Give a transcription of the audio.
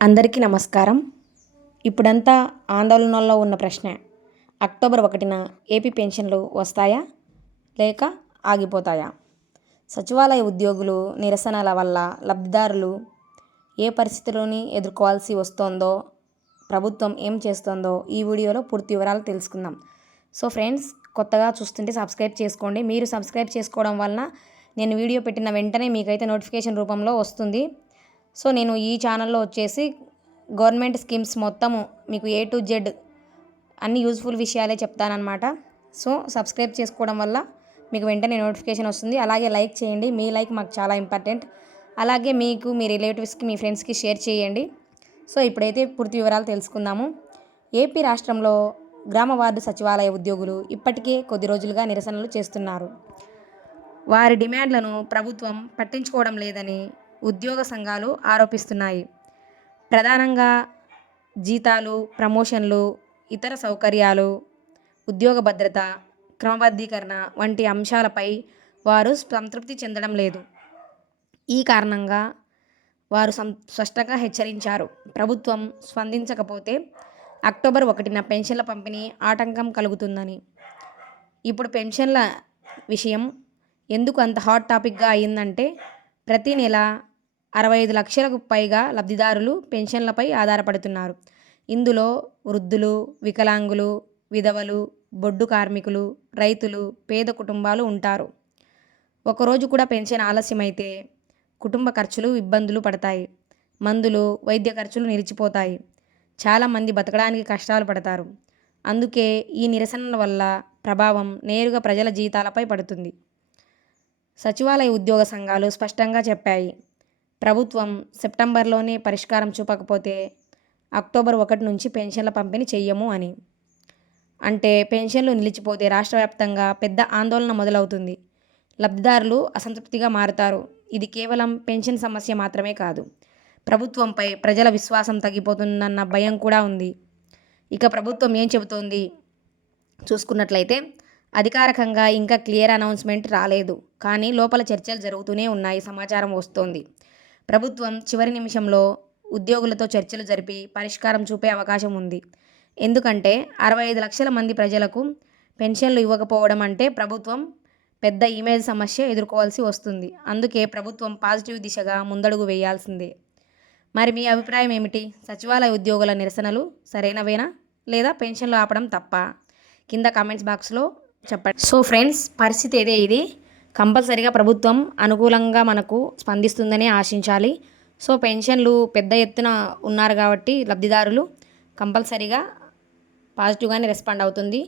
అందరికీ నమస్కారం. ఇప్పుడంతా ఆందోళనలో ఉన్న ప్రశ్న అక్టోబర్ ఒకటిన ఏపీ పెన్షన్లు వస్తాయా? లేక ఆగిపోతాయా? సచివాలయ ఉద్యోగులు నిరసనల వల్ల లబ్ధిదారులు ఏ పరిస్థితిలోని ఎదుర్కోవాల్సి వస్తోందో ప్రభుత్వం ఏం చేస్తోందో ఈ వీడియోలో పూర్తి వివరాలు తెలుసుకుందాం. సో ఫ్రెండ్స్ కొత్తగా చూస్తుంటే సబ్స్క్రైబ్ చేసుకోండి. మీరు సబ్స్క్రైబ్ చేసుకోవడం వలన నేను వీడియో పెట్టిన వెంటనే మీకైతే నోటిఫికేషన్ రూపంలో వస్తుంది. సో నేను ఈ ఛానల్లో వచ్చేసి గవర్నమెంట్ స్కీమ్స్ మొత్తము మీకు ఏ టు జెడ్ అన్ని యూజ్ఫుల్ విషయాలే చెప్తానన్నమాట. సో సబ్స్క్రైబ్ చేసుకోవడం వల్ల మీకు వెంటనే నోటిఫికేషన్ వస్తుంది. అలాగే లైక్ చేయండి. మీ లైక్ మాకు చాలా ఇంపార్టెంట్ అలాగే మీకు మీ రిలేటివ్స్కి మీ ఫ్రెండ్స్కి షేర్ చేయండి. సో ఇప్పుడైతే పూర్తి వివరాలు తెలుసుకుందాము. ఏపీ రాష్ట్రంలో గ్రామ వార్డు సచివాలయ ఉద్యోగులు ఇప్పటికే కొద్ది రోజులుగా నిరసనలు చేస్తున్నారు. వారి డిమాండ్లను ప్రభుత్వం పట్టించుకోవడం లేదని ఉద్యోగ సంఘాలు ఆరోపిస్తున్నాయి. ప్రధానంగా జీతాలు ప్రమోషన్లు ఇతర సౌకర్యాలు ఉద్యోగ భద్రత క్రమబద్ధీకరణ వంటి అంశాలపై వారు సంతృప్తి చెందడం లేదు. ఈ కారణంగా వారు సం స్పష్టంగా హెచ్చరించారు. ప్రభుత్వం స్పందించకపోతే అక్టోబర్ ఒకటిన పెన్షన్ల పంపిణీ ఆటంకం కలుగుతుందని. ఇప్పుడు పెన్షన్ల విషయం ఎందుకు అంత హాట్ టాపిక్గా అయిందంటే ప్రతి నెల అరవై ఐదు లక్షలకు పైగా లబ్ధిదారులు పెన్షన్లపై ఆధారపడుతున్నారు. ఇందులో వృద్ధులు వికలాంగులు విధవలు బొడ్డు కార్మికులు రైతులు పేద కుటుంబాలు ఉంటారు. ఒకరోజు కూడా పెన్షన్ ఆలస్యమైతే కుటుంబ ఖర్చులు ఇబ్బందులు పడతాయి. మందులు వైద్య ఖర్చులు నిలిచిపోతాయి. చాలామంది బతకడానికి కష్టాలు పడతారు. అందుకే ఈ నిరసనల వల్ల ప్రభావం నేరుగా ప్రజల జీతాలపై పడుతుంది. సచివాలయ ఉద్యోగ సంఘాలు స్పష్టంగా చెప్పాయి. ప్రభుత్వం సెప్టెంబర్లోనే పరిష్కారం చూపకపోతే అక్టోబర్ ఒకటి నుంచి పెన్షన్ల పంపిణీ చెయ్యము అని. అంటే పెన్షన్లు నిలిచిపోతే రాష్ట్ర వ్యాప్తంగా పెద్ద ఆందోళన మొదలవుతుంది. లబ్ధిదారులు అసంతృప్తిగా మారుతారు. ఇది కేవలం పెన్షన్ సమస్య మాత్రమే కాదు. ప్రభుత్వంపై ప్రజల విశ్వాసం తగ్గిపోతుందన్న భయం కూడా ఉంది. ఇక ప్రభుత్వం ఏం చెబుతోంది? చూసుకున్నట్లయితే అధికారికంగా ఇంకా క్లియర్ అనౌన్స్మెంట్ రాలేదు. కానీ లోపల చర్చలు జరుగుతూనే ఉన్నాయి. సమాచారం వస్తోంది. ప్రభుత్వం చివరి నిమిషంలో ఉద్యోగులతో చర్చలు జరిపి పరిష్కారం చూపే అవకాశం ఉంది. ఎందుకంటే అరవై ఐదు లక్షల మంది ప్రజలకు పెన్షన్లు ఇవ్వకపోవడం అంటే ప్రభుత్వం పెద్ద ఇమేజ్ సమస్య ఎదుర్కోవాల్సి వస్తుంది. అందుకే ప్రభుత్వం పాజిటివ్ దిశగా ముందడుగు వేయాల్సిందే. మరి మీ అభిప్రాయం ఏమిటి? సచివాలయ ఉద్యోగుల నిరసనలు సరైనవేనా? లేదా పెన్షన్లు ఆపడం తప్ప? కింద కామెంట్స్ బాక్స్లో చెప్పండి. సో ఫ్రెండ్స్ పరిస్థితి ఏదే ఇది. కంపల్సరీగా ప్రభుత్వం అనుకూలంగా మనకు స్పందిస్తుందని ఆశించాలి. సో పెన్షన్లు పెద్ద ఎత్తున ఉన్నారు కాబట్టి లబ్ధిదారులు కంపల్సరీగా పాజిటివ్గానే రెస్పాండ్ అవుతుంది.